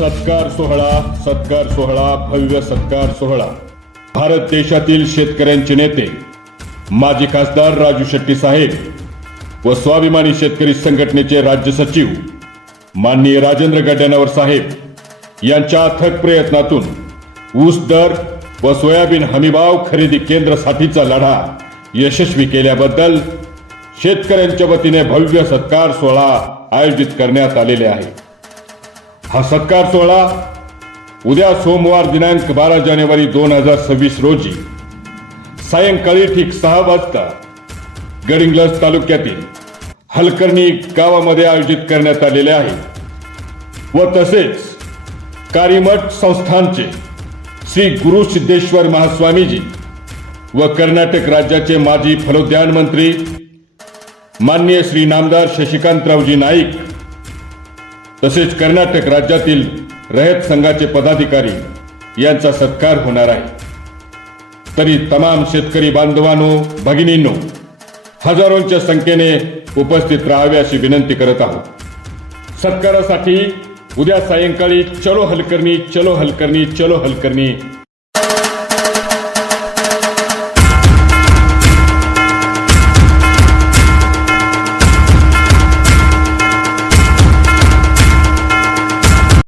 सत्कार सोहळा सत्कार सोहळा भव्य सत्कार सोहळा. भारत देशातील शेतकऱ्यांचे नेते माजी खासदार राजू शेट्टी साहेब व स्वाभिमानी शेतकरी संघटनेचे राज्य सचिव माननीय राजेंद्र गड्यानावर साहेब यांच्या अथक प्रयत्नातून ऊस दर व सोयाबीन हमीभाव खरेदी केंद्रासाठीचा लढा यशस्वी केल्याबद्दल शेतकऱ्यांच्या वतीने भव्य सत्कार सोहळा आयोजित करण्यात आलेले आहे. हा सत्कार सोहळा उद्या सोमवार दिनांक बारा जानेवारी दोन हजार सव्वीस रोजी सायंकाळी ठीक सहा वाजता गडिंग्लज तालुक्यातील हलकर्णी गावामध्ये आयोजित करण्यात आलेले आहे व तसेच कारीमठ संस्थानचे श्री गुरु सिद्धेश्वर महास्वामीजी व कर्नाटक राज्याचे माजी फलोद्यान मंत्री माननीय श्री नामदार शशिकांतरावजी नाईक तसेच कर्नाटक राज्यातील रयत संघाचे पदाधिकारी यांचा सत्कार होणार आहे. तरी तमाम शेतकरी बांधवांनो भगिनींनो हजारोंच्या संख्येने उपस्थित राहावे अशी विनंती करत आहोत. सत्कारासाठी उद्या सायंकाळी चलो हलकर्णी चलो हलकर्णी चलो हलकर्णी